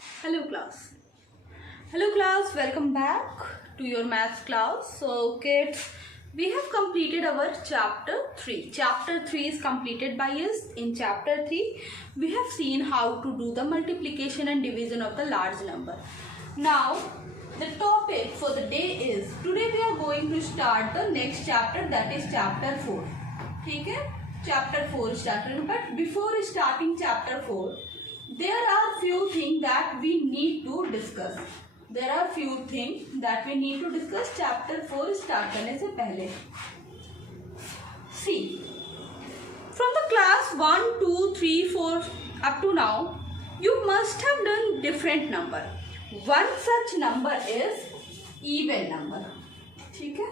Hello class. Hello class, welcome back to your maths class. So kids, we have completed our chapter 3. Chapter 3 is completed by us. In chapter 3, we have seen how to do the multiplication and division of the large number. Now, the topic for the day is, today we are going to start the next chapter, that is chapter 4. ठीक है? Chapter 4 started. But before starting chapter 4, there are few things that we need to discuss. There are few things that we need to discuss chapter 4 start करने से पहले. See, from the class 1, 2, 3, 4 up to now, you must have done different number. One such number is even number. ठीक है?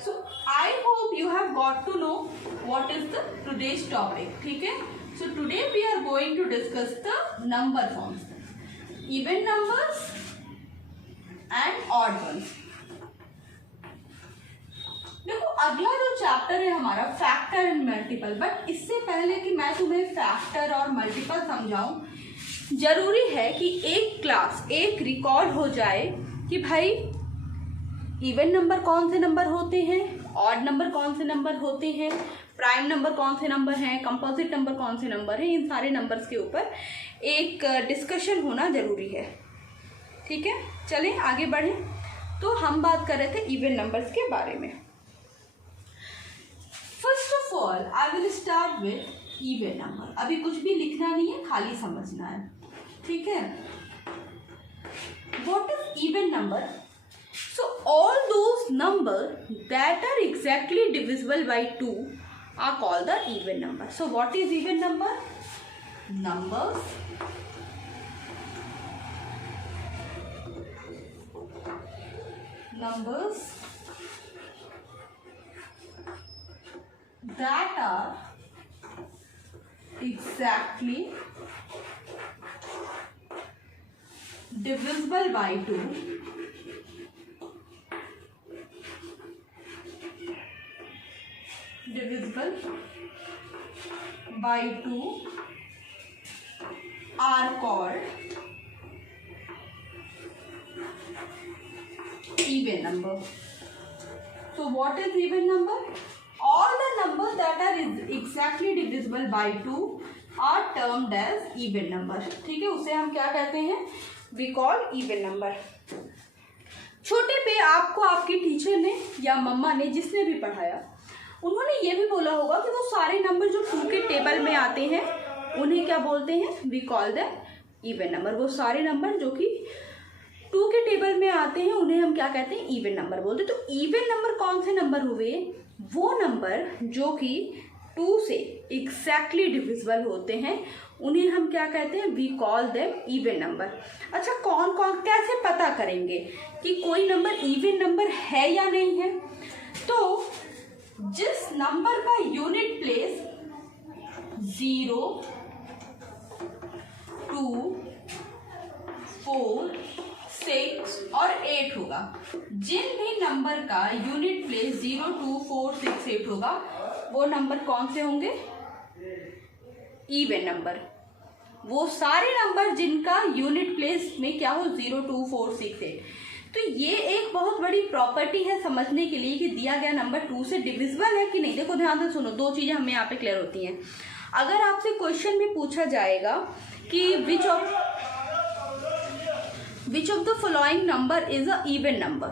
So I hope you have got to know what is the today's topic. ठीक है? So today we are going to discuss the number forms, even numbers and odd ones. देखो अगला जो chapter है हमारा factor and multiple. But इससे पहले कि मैं तुम्हें फैक्टर और मल्टीपल समझाऊं, जरूरी है कि एक क्लास एक रिकॉर्ड हो जाए कि भाई इवन नंबर कौन से नंबर होते हैं, ऑड नंबर कौन से नंबर होते हैं, प्राइम नंबर कौन से नंबर हैं, कंपोजिट नंबर कौन से नंबर हैं. इन सारे नंबर्स के ऊपर एक डिस्कशन होना ज़रूरी है. ठीक है, चलें आगे बढ़ें. तो हम बात कर रहे थे इवन नंबर्स के बारे में. First of all I will start with even number. अभी कुछ भी लिखना नहीं है, खाली समझना है. ठीक है, what is even number? So all those numbers that are exactly divisible by 2 are called the even number. So what is even number? Numbers that are exactly divisible by 2 are called even number. So what is even number? All the numbers that are exactly divisible by 2 are termed as even number. ठीक है, उसे हम क्या कहते हैं? We call even number. छोटे पे आपको आपकी टीचर ने या मम्मा ने, जिसने भी पढ़ाया, उन्होंने ये भी बोला होगा कि वो सारे नंबर जो 2 के टेबल में आते हैं उन्हें क्या बोलते हैं? We call them even number. वो सारे नंबर जो कि 2 के टेबल में आते हैं उन्हें हम क्या कहते हैं? इवन नंबर बोलते हैं. तो इवन नंबर कौन से नंबर हुए? वो नंबर जो कि 2 से एग्जैक्टली डिविजिबल होते हैं उन्हें हम क्या कहते हैं? We call them even number. अच्छा, कौन कौन कैसे पता करेंगे कि कोई नंबर इवन नंबर है या नहीं है? तो जिस नंबर का यूनिट प्लेस 0, 2, 4, 6 और 8 होगा, जिन भी नंबर का यूनिट प्लेस 0, 2, 4, 6, 8 होगा, वो नंबर कौन से होंगे? Even number. वो सारे नंबर जिनका यूनिट प्लेस में क्या हो? 0, 2, 4, 6, 8. तो ये एक बहुत बड़ी प्रॉपर्टी है समझने के लिए कि दिया गया नंबर 2 से डिविजिबल है कि नहीं. देखो ध्यान से सुनो, दो चीजें हमें यहाँ पे क्लियर होती हैं. अगर आपसे क्वेश्चन में पूछा जाएगा कि which of the following number is a even number,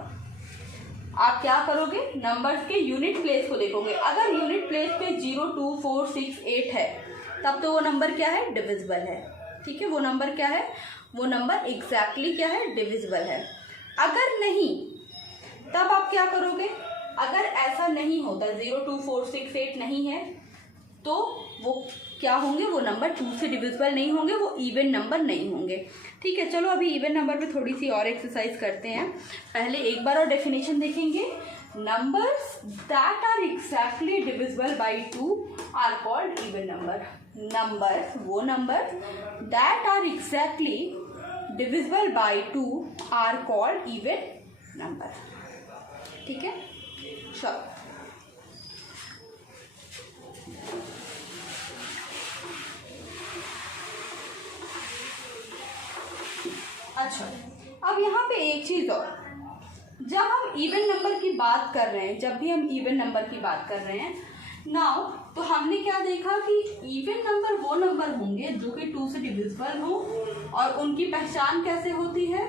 आप क्या करोगे? नंबर्स के यूनिट प्लेस को देखोगे. अगर यूनिट प्लेस पे 0, 2, 4, 6, 8 है, तब तो वो नंबर क्या है? डिविजिबल है. ठीक है, वो नंबर क्या है? वो नंबर एग्जैक्टली क्या है? डिविजिबल है. अगर नहीं, तब आप क्या करोगे? अगर ऐसा नहीं होता, 0, 2, 4, 6, 8 नहीं है, तो वो क्या होंगे? वो नंबर 2 से डिविजिबल नहीं होंगे, वो इवन नंबर नहीं होंगे. ठीक है, चलो अभी इवन नंबर पे थोड़ी सी और एक्सरसाइज करते हैं. पहले एक बार और डेफिनेशन देखेंगे. Numbers that are exactly divisible by 2 are called even number. Numbers, वो number that are exactly divisible by 2 are called even number. ठीक है, चलो अच्छा, अब यहाँ पे एक चीज़ और, जब हम इवन नंबर की बात कर रहे हैं, जब भी हम इवन नंबर की बात कर रहे हैं नाउ, तो हमने क्या देखा कि इवन नंबर वो नंबर होंगे जो कि 2 से डिविजिबल हो, और उनकी पहचान कैसे होती है,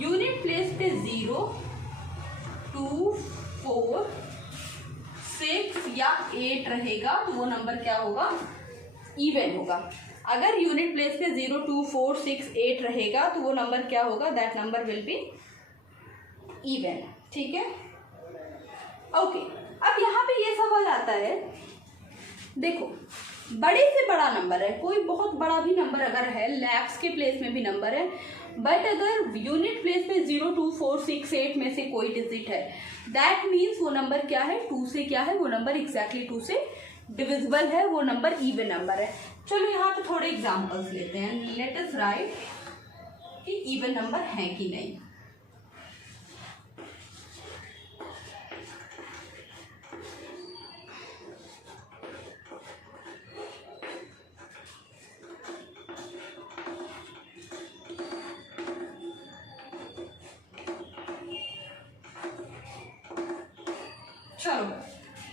यूनिट प्लेस पे 0, 2, 4, 6 या 8 रहेगा तो वो नंबर क्या होगा, इवन होगा। अगर यूनिट प्लेस पे 0, 2, 4, 6, 8 रहेगा तो वो नंबर क्या होगा, that number will be even. ठीक है, ओके। अब यहाँ पे ये सवाल आता है, देखो बड़े से बड़ा नंबर है, कोई बहुत बड़ा भी नंबर अगर है, लैक्स के प्लेस में भी नंबर है, बट अगर यूनिट प्लेस में 0, 2, 4, 6, 8 में से कोई डिजिट है, दैट मीन्स वो नंबर क्या है, 2 से क्या है, वो नंबर एग्जैक्टली 2 से डिविजिबल है, वो नंबर इवन नंबर है। चलो यहाँ पे थोड़े एग्जाम्पल्स लेते हैं। लेट अस राइट कि इवन नंबर है कि नहीं। चलो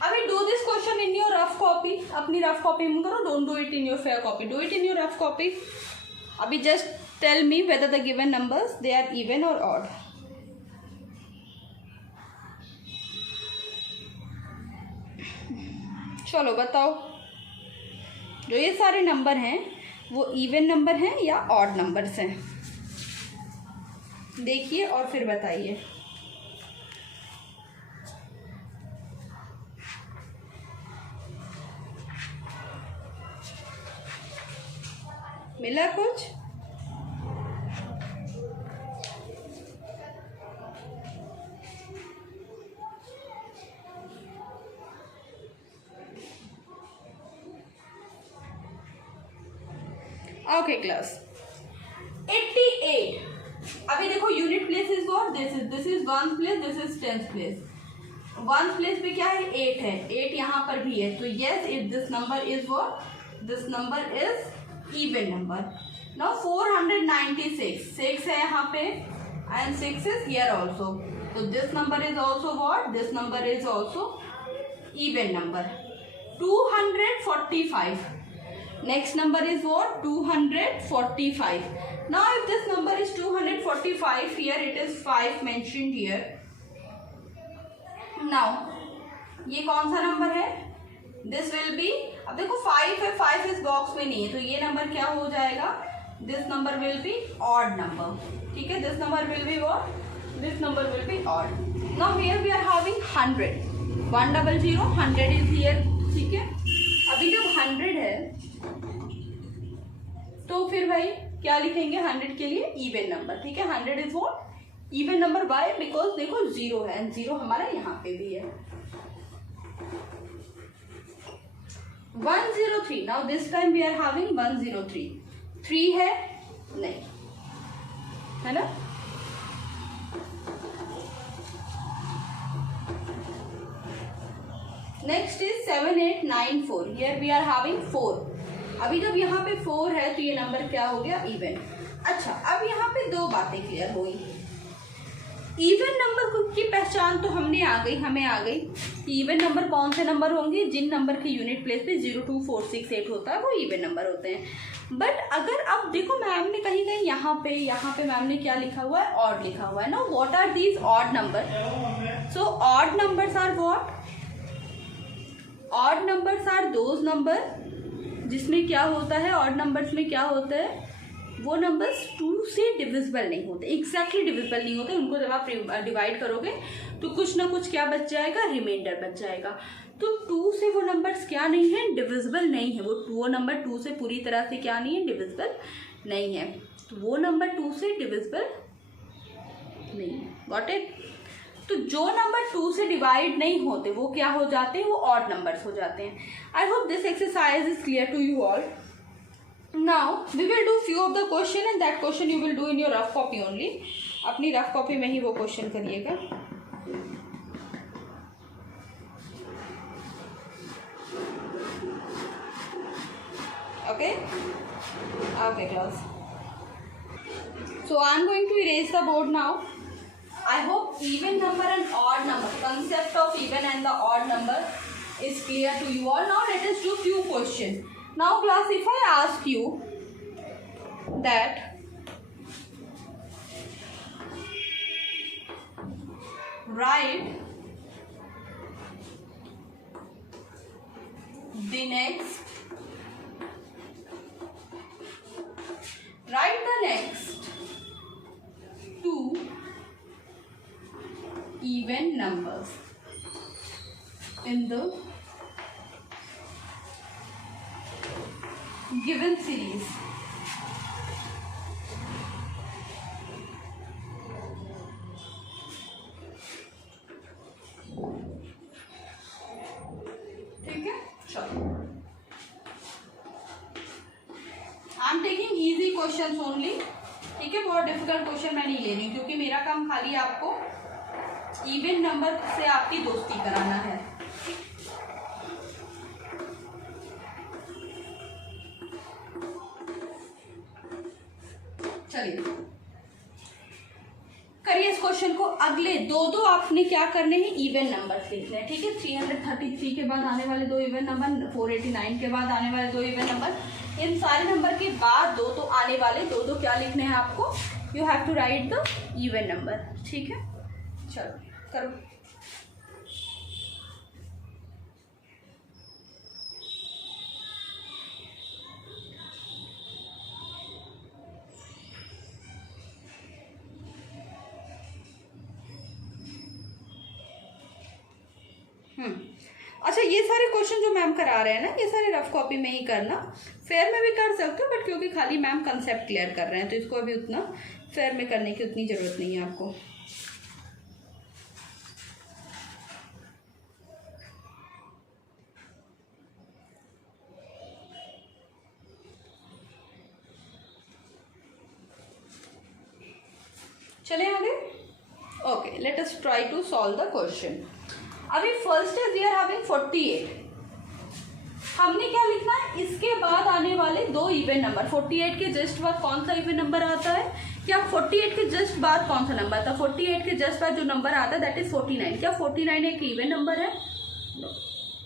अभी do this question in your rough copy, अपनी रफ कॉपी में करो, don't do it in your fair copy, do it in your rough copy. अभी just tell me whether the given numbers they are even और odd. चलो बताओ, जो ये सारे नंबर हैं वो इवन नंबर हैं या ऑड नंबर्स हैं, देखिए और फिर बताइए। मिला कुछ? Okay class 88। अभी देखो unit place is what, this is one place, this is 10th place. One place पे क्या है, 8 है, 8 यहाँ पर भी है, तो yes if this number is what, this number is even number. Now 496, 6 है यहाँ पे एंड 6 इज हियर ऑल्सो, तो this number is also what, this number is also even number. 245, next number is what, 245. Now if this number is 245, here it is 5 mentioned here. Now ये कौन सा number है, this will be, अब देखो 5 है, 5 इस box में नहीं है, तो ये नंबर क्या हो जाएगा, this number will be odd number। ठीक है, this number will be what, this number will be odd। Now here we are having 100, 100, 100 is here। ठीक है, अभी जब 100 है तो फिर भाई क्या लिखेंगे 100 के लिए, इवन नंबर। ठीक है, 100 is what, even number. By because देखो 0 है एंड 0 हमारा यहाँ पे भी है। 103, now this time we are having 103, 3 है नहीं, है ना। Next is 7894, here we are having 4। अभी जब यहाँ पे 4 है तो ये नंबर क्या हो गया, इवन। अच्छा, अब यहाँ पे दो बातें क्लियर हुई। इवन नंबर की पहचान तो हमें आ गई कि इवन नंबर कौन से नंबर होंगे, जिन नंबर के यूनिट प्लेस पे 0, 2, 4, 6, 8 होता है वो इवन नंबर होते हैं। बट अगर अब देखो मैम ने कहीं यहाँ पे मैम ने क्या लिखा हुआ है, ऑड लिखा हुआ है ना। What are these odd number, so odd numbers are what, odd numbers are those number जिसमें क्या होता है, ऑड नंबर्स में क्या होता है, वो नंबर्स 2 से डिविजिबल नहीं होते, एग्जैक्टली डिविजिबल नहीं होते। उनको जब आप डिवाइड करोगे तो कुछ ना कुछ क्या बच जाएगा, रिमाइंडर बच जाएगा। तो 2 से वो नंबर्स क्या नहीं है, डिविजिबल नहीं है। वो नंबर 2 से पूरी तरह से क्या नहीं है, डिविजिबल नहीं है। तो वो नंबर 2 से डिविजिबल नहीं है। Got it. तो जो नंबर 2 से डिवाइड नहीं होते वो क्या हो जाते हैं, वो ऑड नंबर्स हो जाते हैं। I hope this exercise is clear to you all. Now we will do few of the question and that question you will do in your rough copy only. अपनी रफ कॉपी में ही वो question करिएगा। Okay, okay class. So I am going to erase the board now. I hope even number and odd number, concept of even and the odd number is clear to you all. Now let us do few questions. Now class, if I ask you that write the next two even numbers in the given series. ठीक है, चलो I am taking easy question only. ठीक है, बहुत difficult question मैं नहीं ले रही हूँ, क्योंकि मेरा काम खाली आपको इवन नंबर से आपकी दोस्ती कराना है. चलिए करिए इस क्वेश्चन को. अगले दो आपने क्या करने हैं, इवन नंबर लिखने हैं. ठीक है, 333 के बाद आने वाले दो इवन नंबर, 489 के बाद आने वाले दो इवन नंबर, इन सारे नंबर के बाद दो तो आने वाले दो क्या लिखने हैं आपको. You have to write the even number. ठीक है, चलो करो. अच्छा, ये सारे क्वेश्चन जो मैम करा रहे हैं ना, ये सारे रफ कॉपी में ही करना. फेयर में भी कर सकते हो, बट क्योंकि खाली मैम कंसेप्ट क्लियर कर रहे हैं तो इसको अभी उतना फेयर में करने की उतनी ज़रूरत नहीं है आपको. चले आगे. Okay, let us try to solve the question. अभी first is we are having 48. हमने क्या लिखना है, इसके बाद आने वाले दो इवन नंबर. 48 के जस्ट बाद कौन सा इवन नंबर आता है, क्या 48 के जस्ट बाद कौन सा नंबर था, 48 के जस्ट बाद जो नंबर आता है दैट इज 49. क्या 49 एक इवन नंबर है?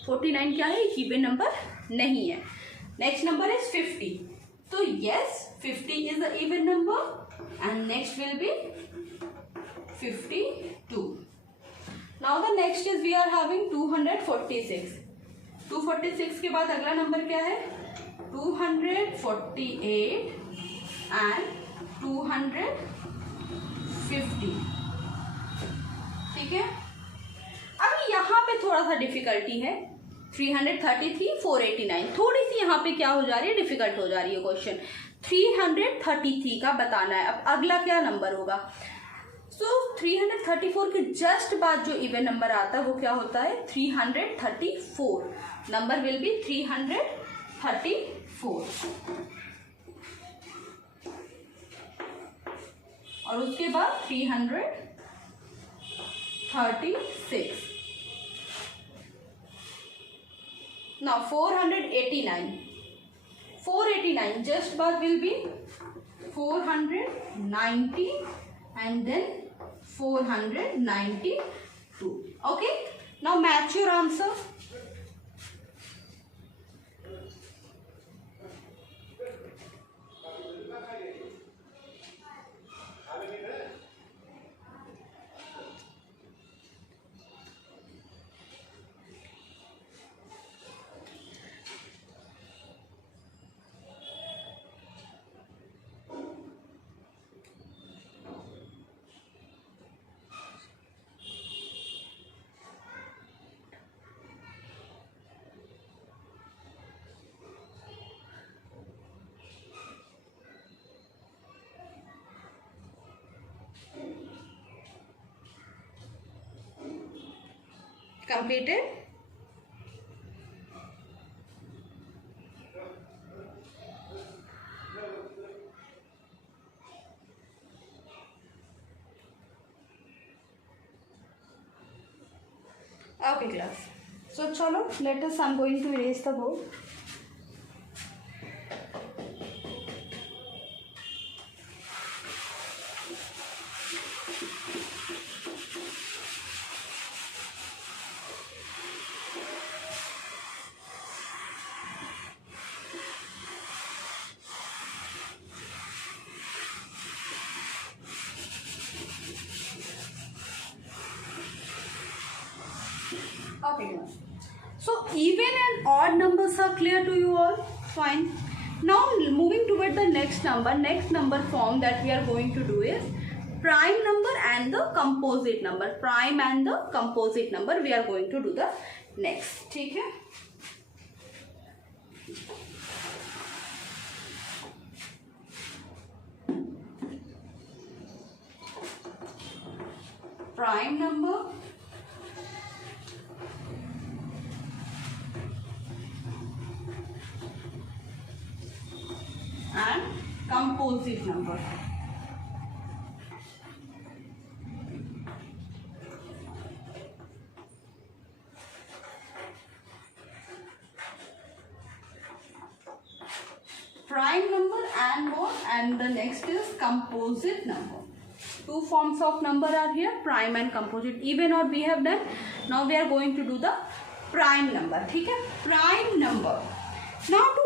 49 क्या है, एक इवन नंबर नहीं है. Next number is 50. तो yes, 50 is the even number and next will be 52. Now the next is we are having 246. 246 के बाद अगला नंबर क्या है, 248 and 250. ठीक है, अभी यहाँ पे थोड़ा सा डिफिकल्टी है. 333, 489, थोड़ी सी यहाँ पे क्या हो जा रही है, डिफिकल्ट हो जा रही है क्वेश्चन. 333 का बताना है. अब अगला क्या नंबर होगा. सो 334 के जस्ट बाद जो इवन नंबर आता है वो क्या होता है, 334. Number will be 334. और उसके बाद 336. नाउ 489 जस्ट बाद will be 490 and then 492. Okay, now match your answer. Completed. Okay class, so chalo, let us, I'm going to erase the board. even and odd numbers are clear to you all? Fine. Now moving toward the next number form that we are going to do is prime number and the composite number. Prime and the composite number we are going to do the next. ठीक है? Prime number and composite number. Prime number and what? And the next is composite number. Two forms of number are here, prime and composite. Even odd we have done. Now we are going to do the prime number. ठीक है? Prime number. Now to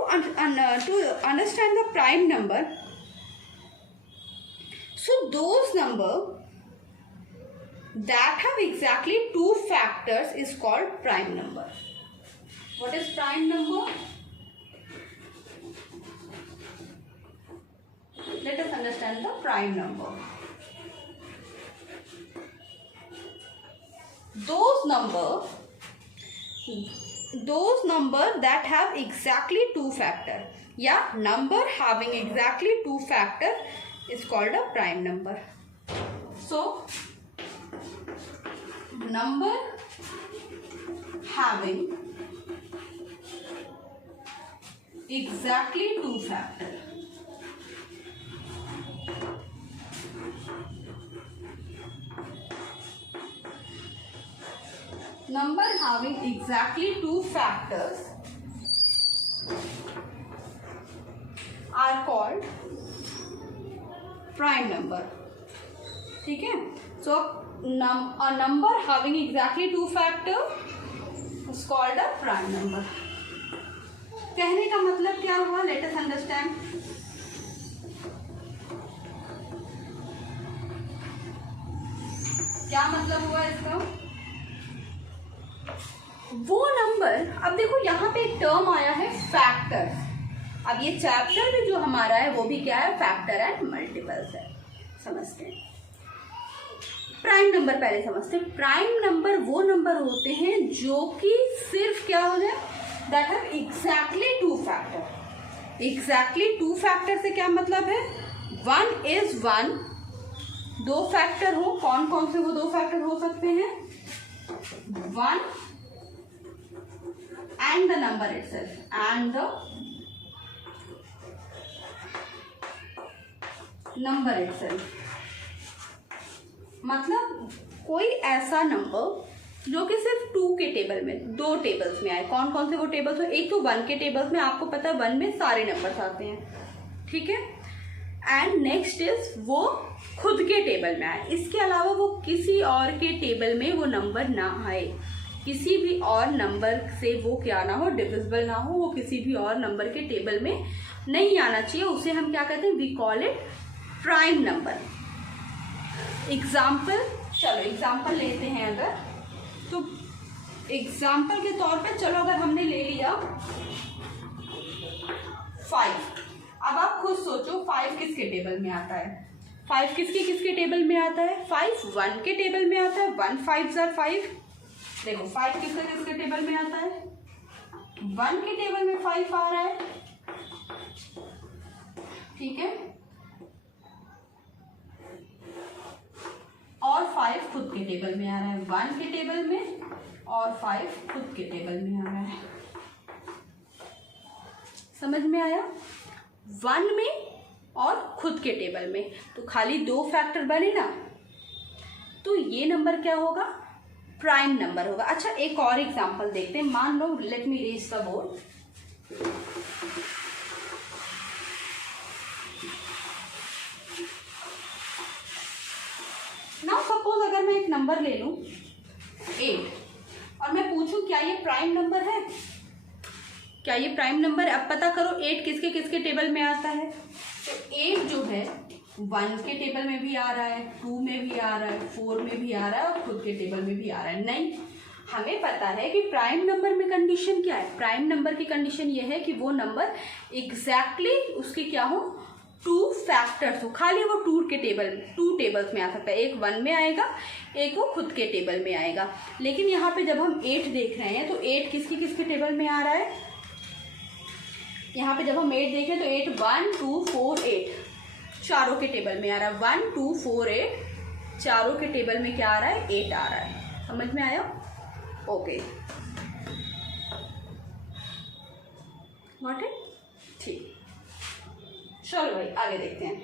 understand the prime number, so those number that have exactly two factors is called prime number. What is prime number? Let us understand the prime number. Those number that have exactly two factor, yeah, number having exactly two factor is called a prime number. So number having exactly two factor, number having exactly two factors are called prime number. ठीक है? So a number having exactly two factor is called a prime number. कहने का मतलब क्या हुआ? Let us understand. क्या मतलब हुआ इसका? वो नंबर, अब देखो यहाँ पे एक टर्म आया है फैक्टर. अब ये चैप्टर में जो हमारा है वो भी क्या है? फैक्टर एंड मल्टीपल्स है. समझते हैं? प्राइम नंबर पहले समझते हैं. प्राइम नंबर वो नंबर होते हैं जो कि सिर्फ क्या हो जाए? That have exactly two factor. Exactly two factor से क्या मतलब है? 1 is 1. दो फैक्टर हो, कौन कौन से वो दो फैक्टर हो सकते हैं? 1 and the number itself and the number itself. मतलब कोई ऐसा नंबर जो कि सिर्फ 2 के टेबल में, 2 टेबल्स में आए. कौन कौन से वो टेबल्स हो? एक तो 1 के टेबल्स में, आपको पता है 1 में सारे नंबर्स आते हैं. ठीक है? एंड नेक्स्ट इज वो खुद के टेबल में आए. इसके अलावा वो किसी और के टेबल में वो नंबर ना आए. किसी भी और नंबर से वो क्या ना हो? डिविजिबल ना हो. वो किसी भी और नंबर के टेबल में नहीं आना चाहिए. उसे हम क्या कहते हैं? We call it prime number. Example, चलो एग्जाम्पल लेते हैं. अगर तो एग्जाम्पल के तौर पे चलो अगर हमने ले लिया 5. अब आप खुद सोचो 5 किसके टेबल में आता है? 5 किसके टेबल में आता है? 5 1 के टेबल में आता है. 1 5s are 5. देखो 5 किसके टेबल में आता है? 1 के टेबल में 5 आ रहा है. ठीक है? और 5 खुद के टेबल में आ रहा है. 1 के टेबल में और 5 खुद के टेबल में आ रहा है. समझ में आया? 1 में और खुद के टेबल में तो खाली 2 फैक्टर बने ना, तो ये नंबर क्या होगा? प्राइम नंबर होगा. अच्छा एक और एग्जांपल देखते हैं. मान लो, let me raise the board. Now suppose अगर मैं एक नंबर ले लूं 8 और मैं पूछूं क्या ये प्राइम नंबर है? क्या ये प्राइम नंबर है? अब पता करो 8 किसके किसके टेबल में आता है. तो 8 जो है 1 के टेबल में भी आ रहा है, 2 में भी आ रहा है, 4 में भी आ रहा है और खुद के टेबल में भी आ रहा है. नहीं, हमें पता है कि प्राइम नंबर में कंडीशन क्या है, प्राइम नंबर की कंडीशन ये है कि वो नंबर एग्जैक्टली उसके क्या हो, 2 फैक्टर्स हो। खाली वो 2 टेबल्स में आ सकता है, एक 1 में आएगा, एक वो खुद के टेबल में आएगा। लेकिन यहाँ पे जब हम 8 देख रहे हैं तो 8 किसके किसके टेबल में आ रहा है, यहाँ पे जब हम 8 देख रहे हैं तो 8 1 2 4 8 चारों के टेबल में आ रहा है। 1 2 4 8 चारों के टेबल में क्या आ रहा है, 8 आ रहा है। समझ में आया? Okay, got it? ठीक, चलो भाई आगे देखते हैं।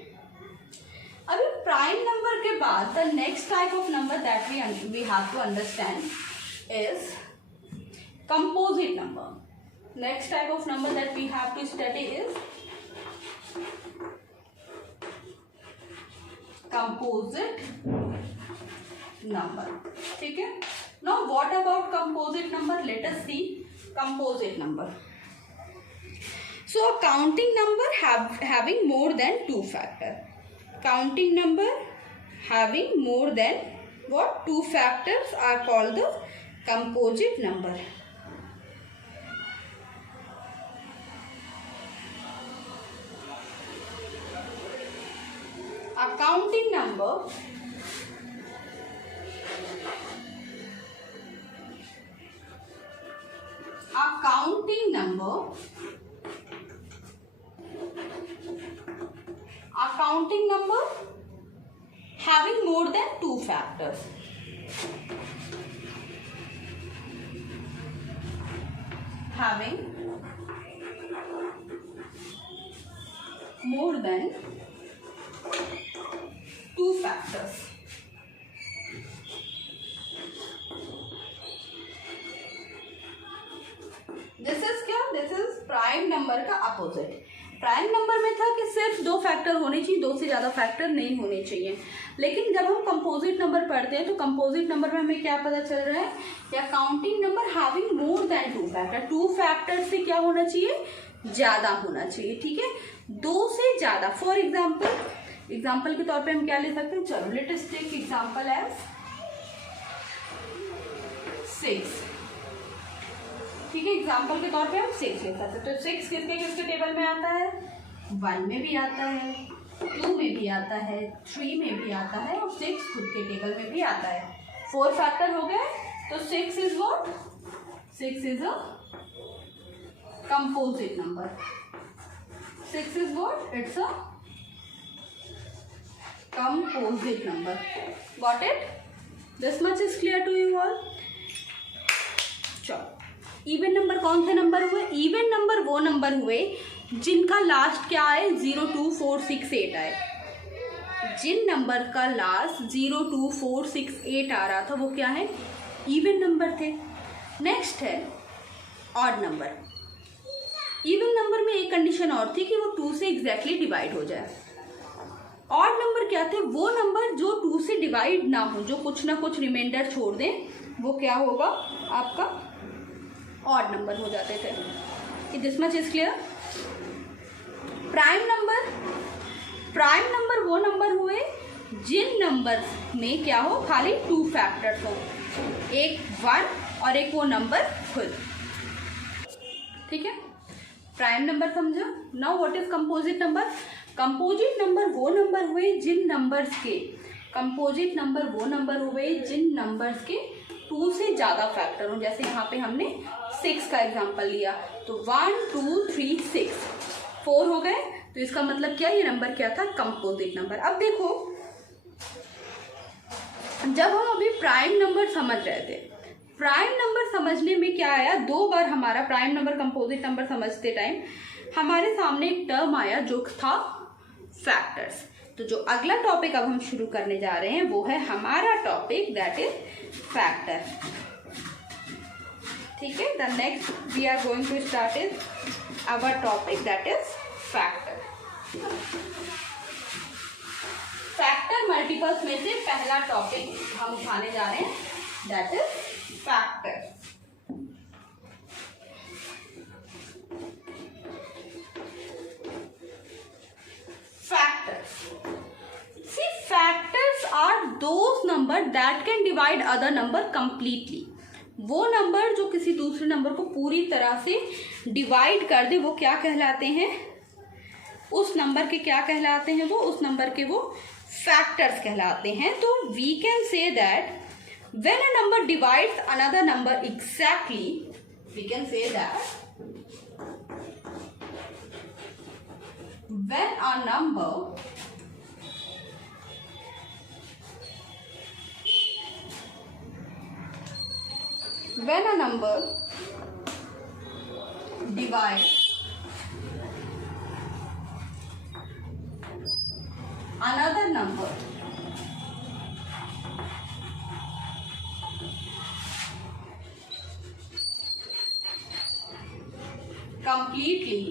अभी प्राइम नंबर के बाद the next type of number that we have to understand is composite number. Next type of number that we have to study is composite number. ठीक है? Now what about composite number? Let us see composite number. So a counting number having more than 2 factor. Counting number having more than what? 2 factors are called the composite number. A counting number having more than 2 factors. Having more than 2 factors. This is क्या, this is prime number का opposite. Prime number में था कि सिर्फ 2 factor होने चाहिए, 2 से ज़्यादा फैक्टर नहीं होने चाहिए। लेकिन जब हम कंपोजिट नंबर पढ़ते हैं तो कंपोजिट नंबर में हमें क्या पता चल रहा है, या counting number having more than 2 factor. 2 factor से क्या होना चाहिए, ज़्यादा होना चाहिए। ठीक है, 2 से ज़्यादा। फॉर एग्जाम्पल के तौर पे हम क्या ले सकते हैं, चलो let us take example as 6। ठीक है, एग्जाम्पल के तौर पे हम 6 ले सकते हैं। तो 6 किसके किसके टेबल में आता है, 1 में भी आता है, 2 में भी आता है, 3 में भी आता है, और 6 खुद के टेबल में भी आता है। 4 फैक्टर हो गए, तो 6 is what, 6 is a composite number. 6 is what? It's a composite number. Got it? This much is clear to you all? चलो, इवन नंबर कौन से नंबर हुए, इवन नंबर वो नंबर हुए जिनका लास्ट क्या आए, 0 2 4 6 8 आए। जिन नंबर का लास्ट 0 2 4 6 8 आ रहा था वो क्या है, इवन नंबर थे। नेक्स्ट है ऑड नंबर। इवन नंबर में एक कंडीशन और थी कि वो 2 से एग्जैक्टली डिवाइड हो जाए। ऑड नंबर क्या थे, वो नंबर जो 2 से डिवाइड ना हो, जो कुछ ना कुछ रिमाइंडर छोड़ दें, वो क्या होगा आपका ऑड नंबर हो जाते थे। This much is clear. Prime number वो नंबर हुए जिन नंबर में क्या हो, खाली 2 फैक्टर्स हो, एक 1 और एक वो नंबर खुद। ठीक है, प्राइम नंबर समझो। Now what is composite number. Composite number वो नंबर हुए जिन नंबर्स के, कंपोजिट नंबर वो नंबर हुए जिन नंबर्स के 2 से ज़्यादा फैक्टर हो। जैसे यहाँ पे हमने 6 का एग्जांपल लिया, तो 1 2 3 6 4 हो गए, तो इसका मतलब क्या, ये नंबर क्या था, कंपोजिट नंबर। अब देखो, जब हम अभी प्राइम नंबर समझ रहे थे, प्राइम नंबर समझने में क्या आया, 2 बार हमारा प्राइम नंबर कंपोजिट नंबर समझते टाइम हमारे सामने एक टर्म आया जो था फैक्टर्स। तो जो अगला टॉपिक अब हम शुरू करने जा रहे हैं वो है हमारा टॉपिक दैट इज फैक्टर। ठीक है, the next we are going to start is our topic that is factor. Factor multiples में से पहला टॉपिक हम उठाने जा रहे हैं that is factor. Factors. See, factors are those number that can divide other number completely. वो number जो किसी दूसरे नंबर को पूरी तरह से डिवाइड कर दे वो क्या कहलाते हैं, उस नंबर के क्या कहलाते हैं, वो उस नंबर के वो फैक्टर्स कहलाते हैं। तो we can say that when a number divides another number exactly, we can say that when a number divides another number completely,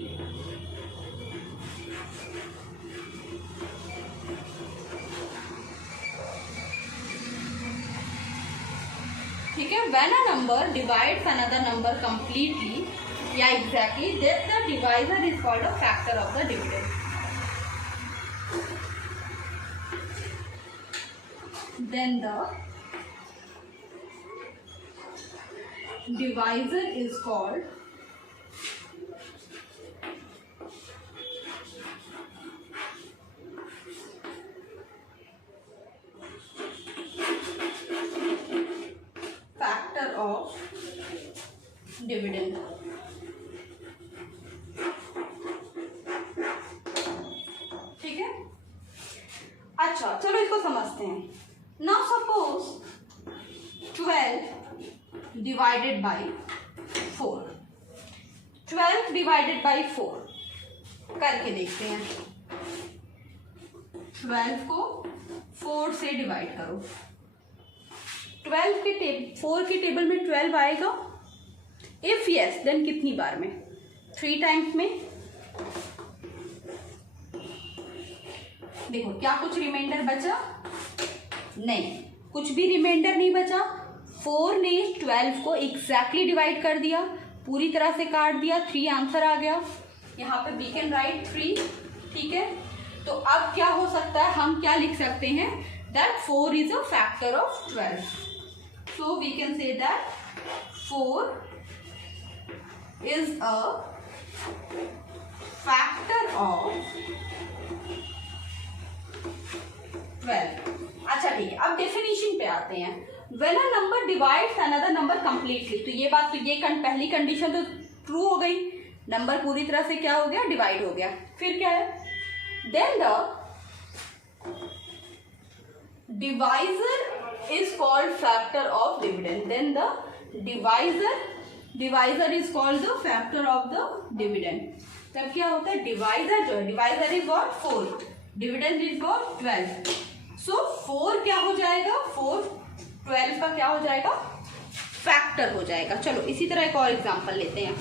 ठीक है, when a number divides another number completely या exactly, then the divisor is called a factor of the dividend. Then the divisor is called factor of dividend. ठीक है, अच्छा चलो इसको समझते हैं। Now suppose 12 divided by 4, 12 divided by 4 करके देखते हैं। 12 को 4 से डिवाइड करो। 4 के टेबल में 12 आएगा? इफ यस देन कितनी बार में? 3 टाइम्स में। देखो क्या कुछ रिमाइंडर बचा? नहीं, कुछ भी रिमाइंडर नहीं बचा। 4 ने 12 को एग्जैक्टली डिवाइड कर दिया, पूरी तरह से काट दिया, 3 आंसर आ गया। यहाँ पे वी कैन राइट 3, ठीक है। तो अब क्या हो सकता है, हम क्या लिख सकते हैं, that 4 is a factor of 12। So we can say that 4 is a factor of 12। अच्छा ठीक है, अब डेफिनेशन पे आते हैं। When a number divides another number completely, तो ये बात, तो ये पहली कंडीशन तो ट्रू हो गई, नंबर पूरी तरह से क्या हो गया, डिवाइड हो गया। फिर क्या है, then the divisor is called factor of dividend. Then the divisor is called the factor of the dividend. तब क्या होता है, डिवाइजर जो है, divisor is what, 4, dividend is what, 12। सो 4 क्या हो जाएगा, 4 12 का क्या हो जाएगा, फैक्टर हो जाएगा। चलो इसी तरह एक और एग्जांपल लेते हैं।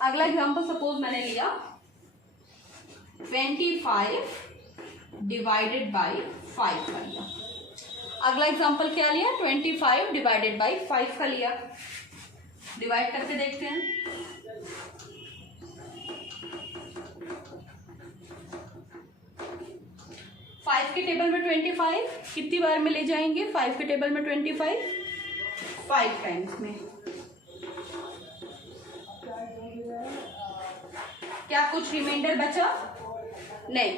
अगला एग्जांपल सपोज मैंने लिया 25 डिवाइडेड बाई 5 का लिया। अगला एग्जांपल क्या लिया, 25 डिवाइडेड बाई 5 का लिया। डिवाइड करके देखते हैं। फाइव के टेबल में 25 कितनी बार में ले जाएंगे, 5 के टेबल में 25 5 टाइम्स में। क्या कुछ रिमाइंडर बचा? नहीं,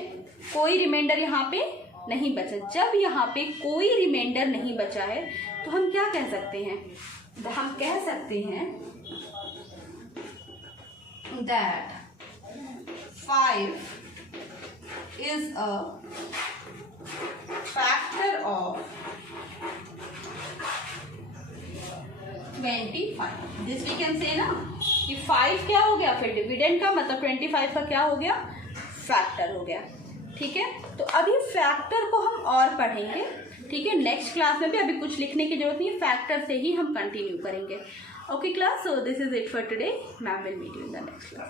कोई रिमाइंडर यहाँ पे नहीं बचा। जब यहाँ पे कोई रिमाइंडर नहीं बचा है तो हम क्या कह सकते हैं, हम कह सकते हैं that 5 is a factor of 25। This we can say ना कि 5 क्या हो गया, फिर डिविडेंड का मतलब 25 का क्या हो गया, फैक्टर हो गया। ठीक है, तो अभी फैक्टर को हम और पढ़ेंगे। ठीक है, नेक्स्ट क्लास में भी अभी कुछ लिखने की जरूरत नहीं है, फैक्टर से ही हम कंटिन्यू करेंगे। Okay class, so this is it for today. Ma'am will meet you in the next class.